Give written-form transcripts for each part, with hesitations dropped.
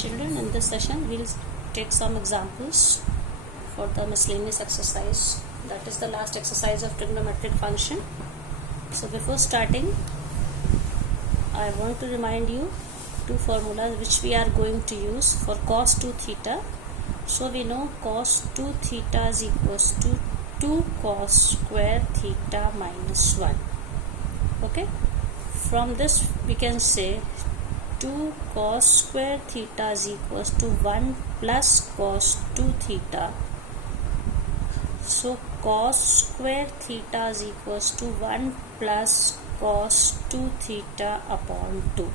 children, in this session we'll take some examples for the miscellaneous exercise, that is the last exercise of trigonometric function. So before starting, I want to remind you two formulas which we are going to use for cos 2 theta. So we know cos 2 theta is equals to 2 cos square theta minus 1. Okay, from this we can say 2 cos square theta is equals to 1 plus cos 2 theta. So cos square theta is equals to 1 plus cos 2 theta upon 2.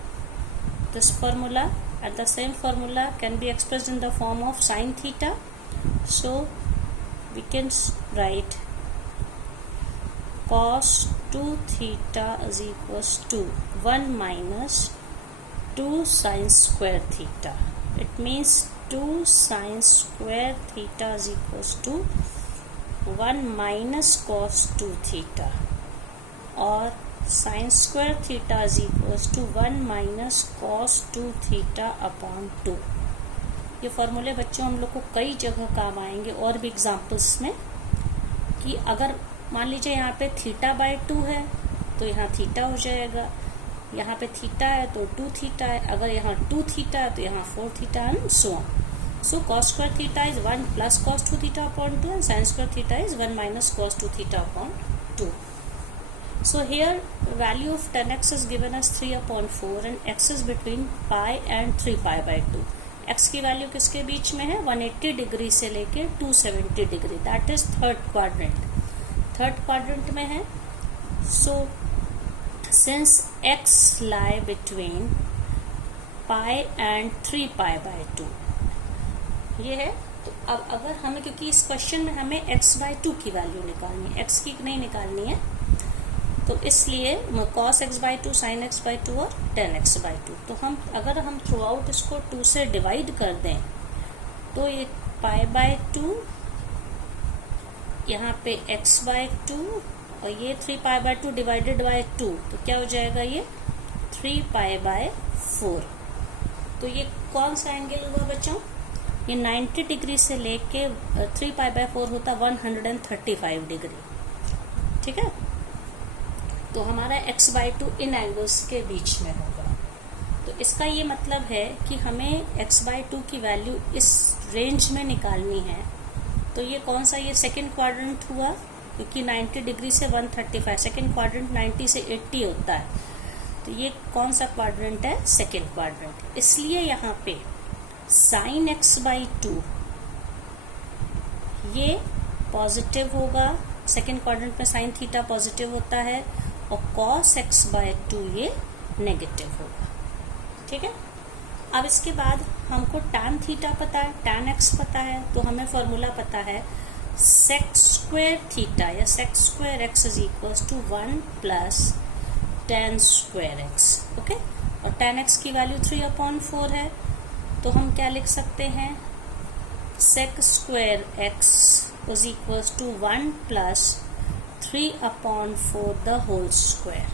This formula and the same formula can be expressed in the form of sin theta. So we can write cos 2 theta is equals to 1 minus 2 sin square theta. It means 2 sin square theta is equals to 1 minus cos 2 theta, or sin square theta is equals to 1 minus cos 2 theta upon 2. ये फॉर्मूले बच्चों हम लोग को कई जगह काम आएंगे और भी एग्जाम्पल्स में, कि अगर मान लीजिए यहाँ पे थीटा बाय 2 है तो यहाँ थीटा हो जाएगा, यहाँ पे थीटा है तो 2 थीटा है, अगर यहाँ 2 थीटा है तो यहाँ 4 theta and so on. So cos square theta is 1 plus cos 2 theta upon 2 and sin square theta is 1 minus cos 2 theta upon 2. So here value of 10x is given as 3 upon 4 and x is between pi and 3 pi by 2. x की value किसके बीच में है? 180 degree से लेके 270 degree, that is third quadrant में है. So since x lie between pi and 3 pi by 2, ये है. तो अब अगर हमें, क्योंकि इस क्वेश्चन में हमें x बाय 2 की वैल्यू निकालनी है, x की नहीं निकालनी है, तो इसलिए cos x by 2, sin x by 2 और tan x बाय 2. तो हम अगर हम थ्रू आउट इसको 2 से डिवाइड कर दें तो ये पाई बाय 2, यहाँ पे x बाय 2 और ये 3 पाई बाय 2 डिवाइडेड बाय 2, तो क्या हो जाएगा? ये 3 पाई बाय 4. तो ये कौन सा एंगल हुआ बच्चों? ये 90 डिग्री से लेके 3 पाई बाय 4 होता 135 डिग्री. ठीक है, तो हमारा x बाय 2 इन एंगल्स के बीच में होगा. तो इसका ये मतलब है कि हमें x बाय 2 की वैल्यू इस रेंज में निकालनी है. तो ये कौन सा? ये सेकेंड क्वाड्रेंट हुआ, क्योंकि 90 डिग्री से 135, सेकेंड क्वाड्रेंट 90 से 80 होता है. तो ये कौन सा क्वाड्रेंट है? Second quadrant. इसलिए यहाँ पे साइन एक्स बाई 2 ये पॉजिटिव होगा, सेकेंड क्वाड्रेंट में साइन थीटा पॉजिटिव होता है, और कॉस एक्स बाय 2 ये नेगेटिव होगा. ठीक है. अब इसके बाद हमको tan थीटा पता है, tan एक्स पता है, तो हमें फॉर्मूला पता है सेक स्क्वायर थीटा या sec square X is equals to 1 plus tan square X. Okay, और tan एक्स की वैल्यू 3 अपॉन 4 है, तो हम क्या लिख सकते हैं? Sec square X is equals to 1 plus 3 upon 4 the whole square.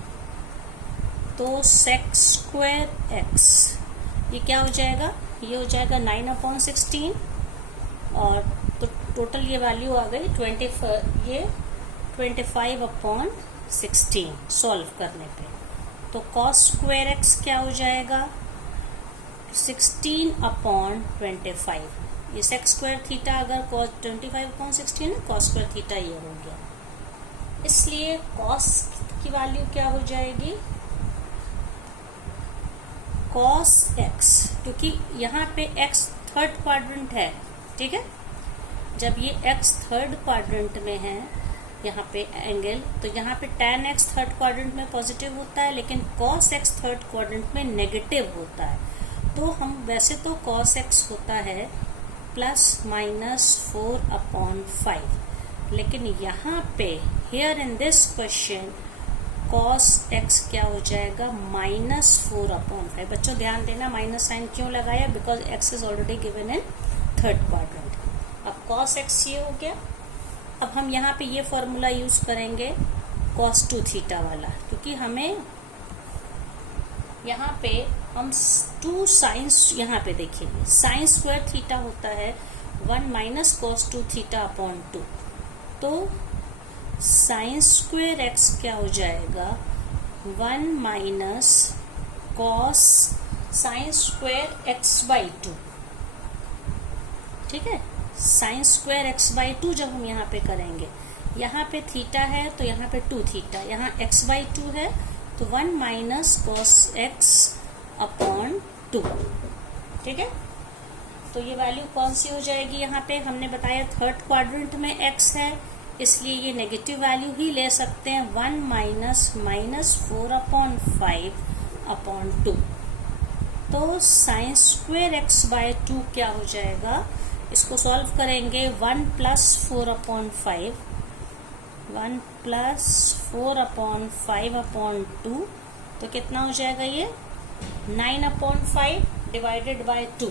तो सेक स्क्वायर एक्स ये क्या हो जाएगा? ये हो जाएगा 9 अपॉन 16, और तो टोटल ये वैल्यू आ गई 25 अपॉन 16 सॉल्व करने पे. तो कॉस स्क्वायर एक्स क्या हो जाएगा? 16 अपॉन 25. ये सेक स्क्वायर थीटा अगर कॉस 25 अपॉन 16 है, कॉस स्क्वायर थीटा ये हो गया. इसलिए कॉस की वैल्यू क्या हो जाएगी? कॉस एक्स, क्योंकि यहाँ पे एक्स थर्ड क्वाड्रेंट है. ठीक है, जब ये एक्स थर्ड क्वाड्रेंट में है यहाँ पे एंगल, तो यहाँ पे tan एक्स थर्ड क्वाड्रेंट में पॉजिटिव होता है, लेकिन cos एक्स थर्ड क्वाड्रेंट में नेगेटिव होता है. तो हम वैसे तो cos एक्स होता है प्लस माइनस 4 अपॉन 5, लेकिन यहाँ पे here in this question cos x क्या हो जाएगा? Minus 4 upon 5. बच्चों ध्यान देना, माइनस साइन क्यों लगाया? Because x is already given in third quadrant. अब cos एक्स ये हो गया. अब हम यहाँ पे ये फॉर्मूला यूज करेंगे cos 2 थीटा वाला, क्योंकि हमें यहाँ पे हम 2 साइंस, यहाँ पे देखिए साइन स्क्वायर थीटा होता है 1 माइनस कॉस 2 थीटा अपॉन 2। तो साइन स्क्वायर एक्स क्या हो जाएगा 1 minus cos sine square x by 2। ठीक है, साइन स्क्वायर एक्स बाई 2 जब हम यहाँ पे करेंगे, यहाँ पे थीटा है तो यहाँ पे 2 थीटा, यहाँ एक्स बाई 2 है तो 1 माइनस कॉस एक्स अपॉन 2। ठीक है, तो ये वैल्यू कौन सी हो जाएगी, यहाँ पे हमने बताया थर्ड क्वाड्रेंट में एक्स है, इसलिए ये नेगेटिव वैल्यू ही ले सकते हैं 1 माइनस 4 अपॉन 5 अपॉन 2। तो साइन स्क्वायर एक्स बाय 2 क्या हो जाएगा, इसको सॉल्व करेंगे 1 plus 4 upon 5, 1 plus 4 upon 5 upon 2, तो कितना हो जाएगा ये 9 अपॉन 5 डिवाइडेड बाय 2,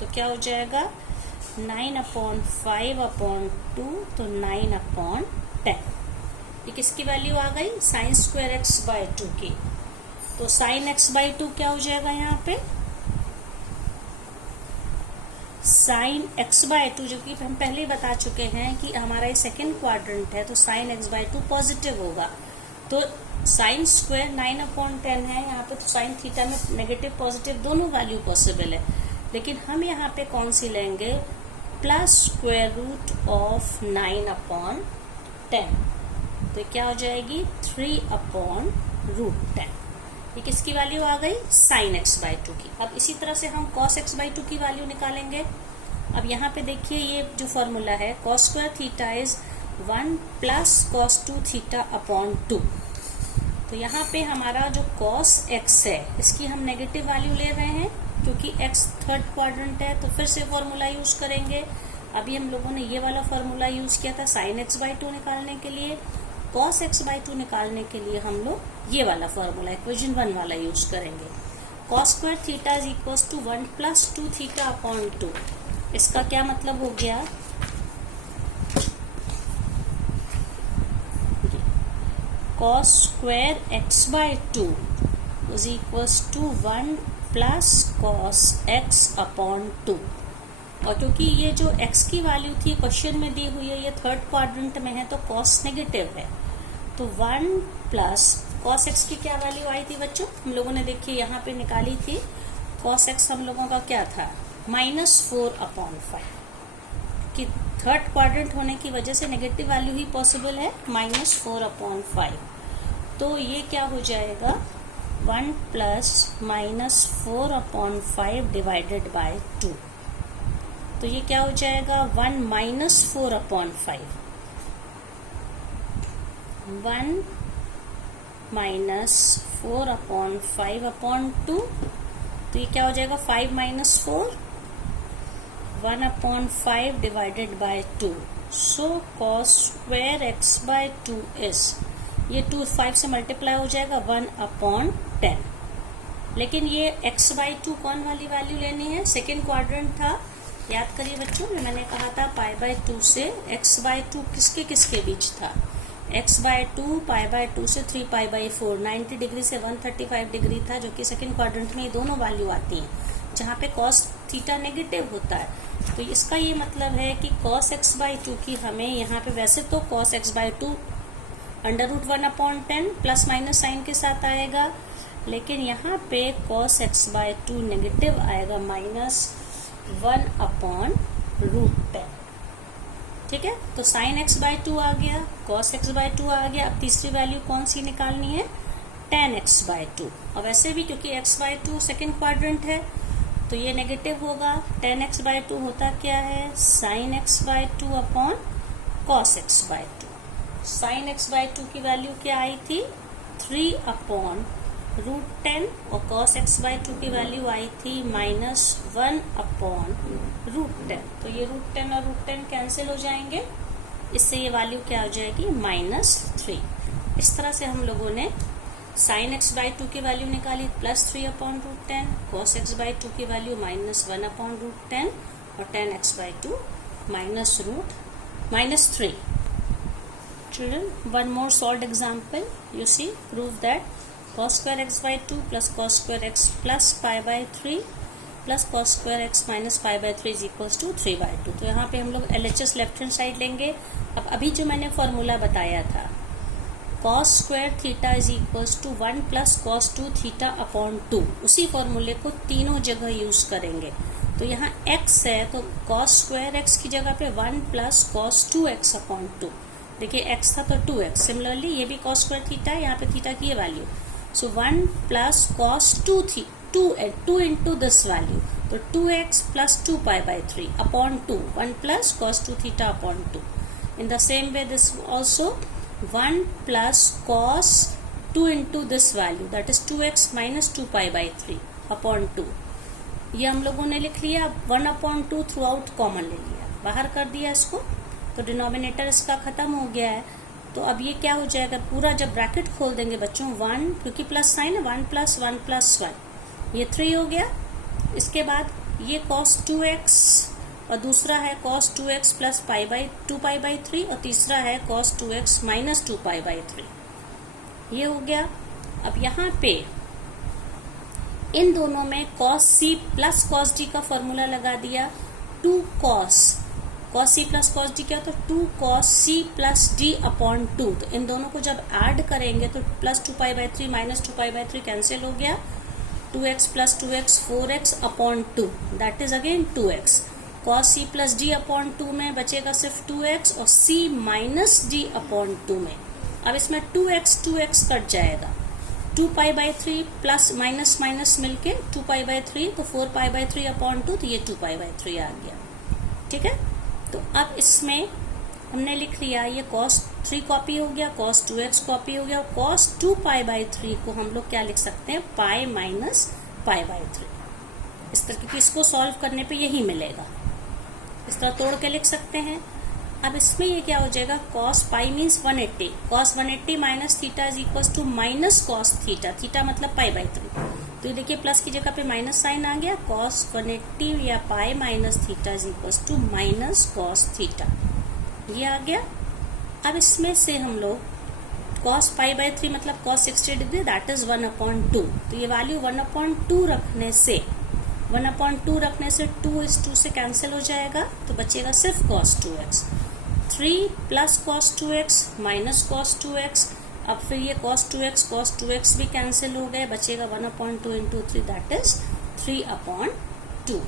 तो क्या हो जाएगा 9 अपॉन 5 अपॉन 2, तो 9 अपॉन 10। ये किसकी वैल्यू आ गई, साइन स्क्वायर एक्स बाय 2 की। तो साइन एक्स बाय 2 क्या हो जाएगा, यहाँ पे साइन एक्स बाय 2, जो कि हम पहले ही बता चुके हैं कि हमारा ये सेकेंड क्वाड्रेंट है, तो साइन एक्स बाय 2 पॉजिटिव होगा। तो साइन स्क्वायर 9 अपॉन 10 है, यहाँ पे तो साइन थीटा में नेगेटिव पॉजिटिव दोनों वैल्यू पॉसिबल है, लेकिन हम यहाँ पे कौन सी लेंगे, plus square root of 9 upon 10, तो क्या हो जाएगी 3 अपॉन रूट 10। ये किसकी वैल्यू आ गई, साइन एक्स बाई 2 की। अब इसी तरह से हम कॉस एक्स बाई 2 की वैल्यू निकालेंगे। अब यहाँ पे देखिए ये जो फॉर्मूला है, cos square theta is 1 plus cos 2 theta upon 2। तो यहाँ पे हमारा जो कॉस एक्स है, इसकी हम नेगेटिव वैल्यू ले रहे हैं क्योंकि एक्स थर्ड क्वाड्रेंट है, तो फिर से फॉर्मूला यूज करेंगे। अभी हम लोगों ने ये वाला फॉर्मूला यूज किया था साइन एक्स बाई 2 निकालने के लिए। कॉस एक्स बाई 2 निकालने के लिए हम लोग ये वाला फॉर्मूला इक्वेशन 1 वाला यूज करेंगे। Cos square theta is equal to 1 plus 2 theta upon 2। इसका क्या मतलब हो गया, cos square x by 2 is equal to 1 plus cos x upon 2। और क्योंकि ये जो x की वैल्यू थी क्वेश्चन में दी हुई है, ये थर्ड क्वाड्रेंट में है, तो cos नेगेटिव है, तो 1 प्लस cos x की क्या वैल्यू आई थी बच्चों, हम लोगों ने देखिए यहाँ पे निकाली थी। cos x हम लोगों का क्या था, -4 अपॉन 5, कि थर्ड क्वाड्रेंट होने की वजह से नेगेटिव वैल्यू ही पॉसिबल है, -4 अपॉन 5। तो ये क्या हो जाएगा 1 प्लस -4 अपॉन 5 डिवाइडेड बाय 2। तो ये क्या हो जाएगा 1 minus 4 upon 5, 1 minus 4 upon 5 upon 2। तो ये क्या हो जाएगा 5 minus 4, 1 upon 5 divided by 2। So cos square x by 2 is, ये 2 5 से मल्टीप्लाई हो जाएगा 1 अपॉन 10। लेकिन ये x बाई 2 कौन वाली वैल्यू लेनी है, सेकेंड क्वाड्रेंट था, याद करिए बच्चों, मैंने कहा था पाई बाय 2 से x बाय 2 किसके बीच था, x बाय 2 पाई बाय 2 से 3 पाई बाय 4, 90 डिग्री से 135 डिग्री था, जो कि सेकेंड क्वाड्रेंट में ये दोनों वैल्यू आती हैं, जहाँ पे cos थीटा नेगेटिव होता है। तो इसका ये मतलब है कि cos x बाय 2 की हमें यहाँ पे, वैसे तो cos x by 2 √1 upon 10 plus minus sine के साथ आएगा, लेकिन यहाँ पे cos x बाय 2 नेगेटिव आएगा -1 अपॉन √10। ठीक है, तो साइन एक्स बाय 2 आ गया, कॉस एक्स बाय 2 आ गया। अब तीसरी वैल्यू कौन सी निकालनी है, tan एक्स बाय 2। और वैसे भी क्योंकि x बाय 2 सेकेंड क्वाड्रेंट है, तो ये नेगेटिव होगा। tan एक्स बाय 2 होता क्या है, sine x by 2 upon cos x by 2। Sine x by 2 की वैल्यू क्या आई थी 3 अपॉन √10, और cos x बाय 2 की वैल्यू आई थी -1 अपॉन √10। तो ये √10 और √10 कैंसिल हो जाएंगे, इससे ये वैल्यू क्या हो जाएगी -3। इस तरह से हम लोगों ने sin x बाय 2 की वैल्यू निकाली +3 अपॉन √10, cos x बाय 2 की वैल्यू -1 अपॉन √10, और tan x by 2 -3। Children, one more solved example. You see, prove that cos square x by 2 plus cos square x plus pi by 3 plus cos square x minus pi by 3 is equals to 3 by 2। तो यहाँ पे हम लोग LHS left hand side लेंगे। अब अभी जो मैंने फॉर्मूला बताया था cos square theta is equals to 1 plus cos 2 theta upon 2, उसी फॉर्मूले को तीनों जगह यूज करेंगे। तो यहाँ x है तो cos square x की जगह पे 1 प्लस cos 2x अपॉन 2। देखिए x था तो 2x, सिमिलरली ये भी cos square थीटा है, यहाँ पे थीटा की ये value, so 1 plus cos 2 into this value, तो 2x plus 2 pi by 3 upon 2, 1 plus cos 2 theta upon 2. In the same way this also 1 plus cos 2 into this value, that is 2x minus 2 pi by 3 upon 2. ये हम लोगों ने लिख लिया। 1 upon 2 through out common ले लिया, बाहर कर दिया इसको, तो डिनोमिनेटर इसका खत्म हो गया है। तो अब ये क्या हो जाएगा, पूरा जब ब्रैकेट खोल देंगे बच्चों 1, क्योंकि प्लस साइन है, 1 प्लस 1 प्लस 1, ये 3 हो गया। इसके बाद ये cos 2x और दूसरा है cos 2x plus 2 pi by 3 और तीसरा है cos 2x minus 2 pi by 3, ये हो गया। अब यहाँ पे इन दोनों में cos c plus cos d का फॉर्मूला लगा दिया। 2 cos c plus cos d क्या, तो 2 cos c plus d upon 2। तो इन दोनों को जब ऐड करेंगे तो plus 2 pi by 3 minus 2 pi by 3 cancel हो गया। 2x plus 2x 4x upon 2, that is again 2x। cos c plus d upon 2 में बचेगा सिर्फ 2x और c माइनस d अपॉन 2 में। अब इसमें 2x कट जाएगा, 2 pi by 3 plus minus minus मिलके 2 पाई बाई 3, तो 4 पाई बाई 3 अपॉन 2, तो ये 2 पाई बाई 3 आ गया। ठीक है, तो अब इसमें हमने लिख लिया ये cos 3 कॉपी हो गया, cos 2x कॉपी हो गया, और cos 2 पाई बाई 3 को हम लोग क्या लिख सकते हैं, पाई माइनस पाई बाई 3। इस तरह की इसको सॉल्व करने पे यही मिलेगा, इस तरह तोड़ के लिख सकते हैं। अब इसमें ये क्या हो जाएगा, cos pi means 180, cos 180 minus theta is equal to minus cos theta, theta मतलब पाई बाई 3। तो ये देखिए प्लस की जगह पे माइनस साइन आ गया, cos 180 या pi minus theta is equal to minus cos theta, ये आ गया। अब इसमें से हम लोग cos पाई बाई 3 मतलब cos 60 डिग्री, दैट इज 1/2। तो ये वैल्यू 1/2 रखने से 2 इस 2 से कैंसिल हो जाएगा, तो बचेगा सिर्फ cos 2x। 3 plus cos 2x minus cos 2x, अब फिर ये cos 2x भी कैंसिल हो गए, बचेगा 1/2 into 3, दैट इज 3/2।